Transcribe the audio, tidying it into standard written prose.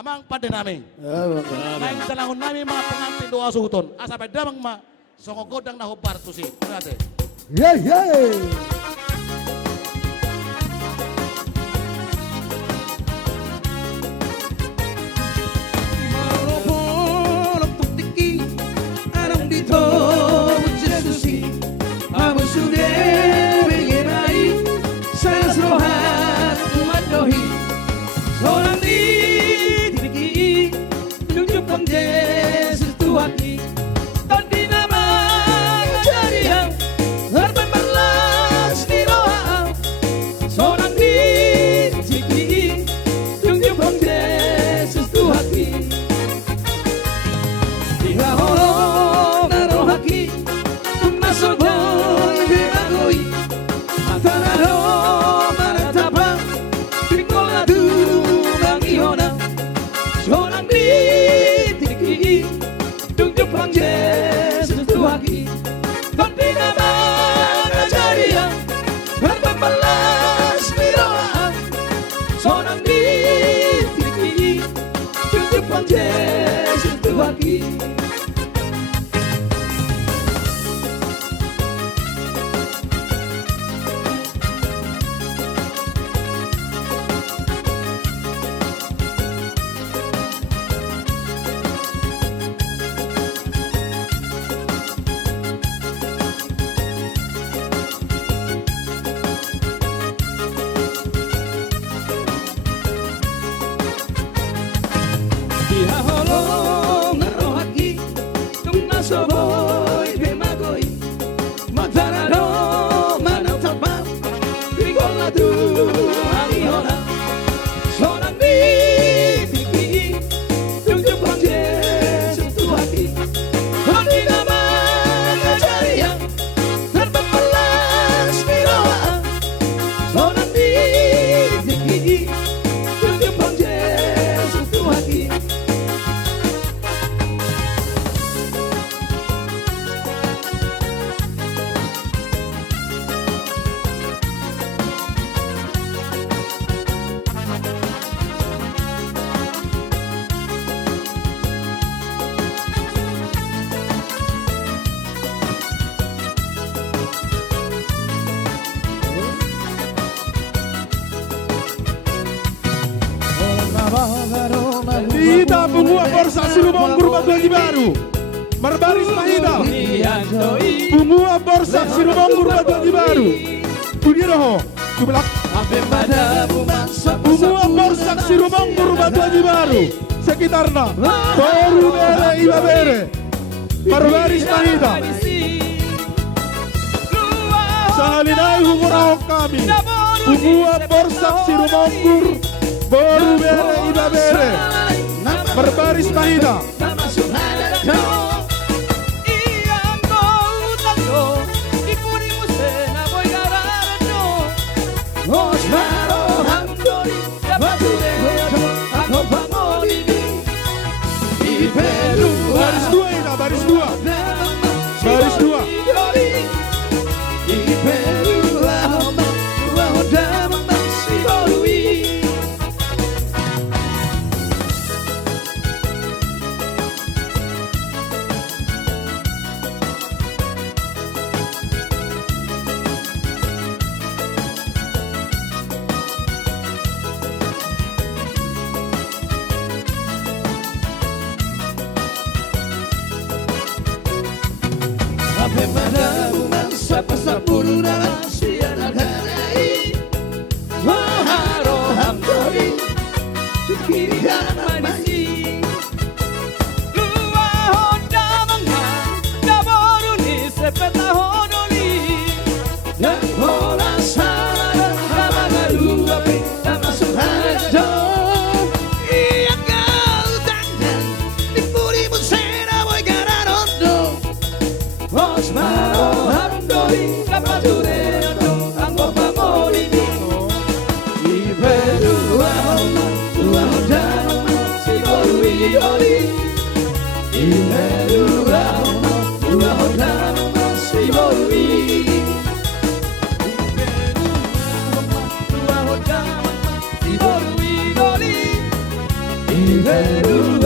amang padenami. Lain talahon namin mga pengantin doa suhuton. Asa pedamang ma songogodang na hobar tusi. Ate. Yeah, yeah. Yesus Tuhan dan di nama cari yang berbalas di doa seorang di ciki tunjuk Yesus Tuhan di holo naruh haki masuk beragoi antara mana tapang pikola tu bangi hona seorang di tunjuk Yesus Tuhan dan di nama cari yang berbalas di doa seorang di tunjuk Yesus Tuhan. Mahida pengua borsa silumong berubah lagi baru. Marbaris Mahida. Pengua borsa silumong berubah lagi baru. Punya roh. Kubelak. Pengua borsa silumong berubah lagi baru. Sekitarnya. Baru bere iba bere. Marbaris Mahida. Sahalinai humurah kami. Pengua borsa silumong baru bere iba bere. Berbaris Mahida. Baris dua ini, baris dua. Baris dua. Heru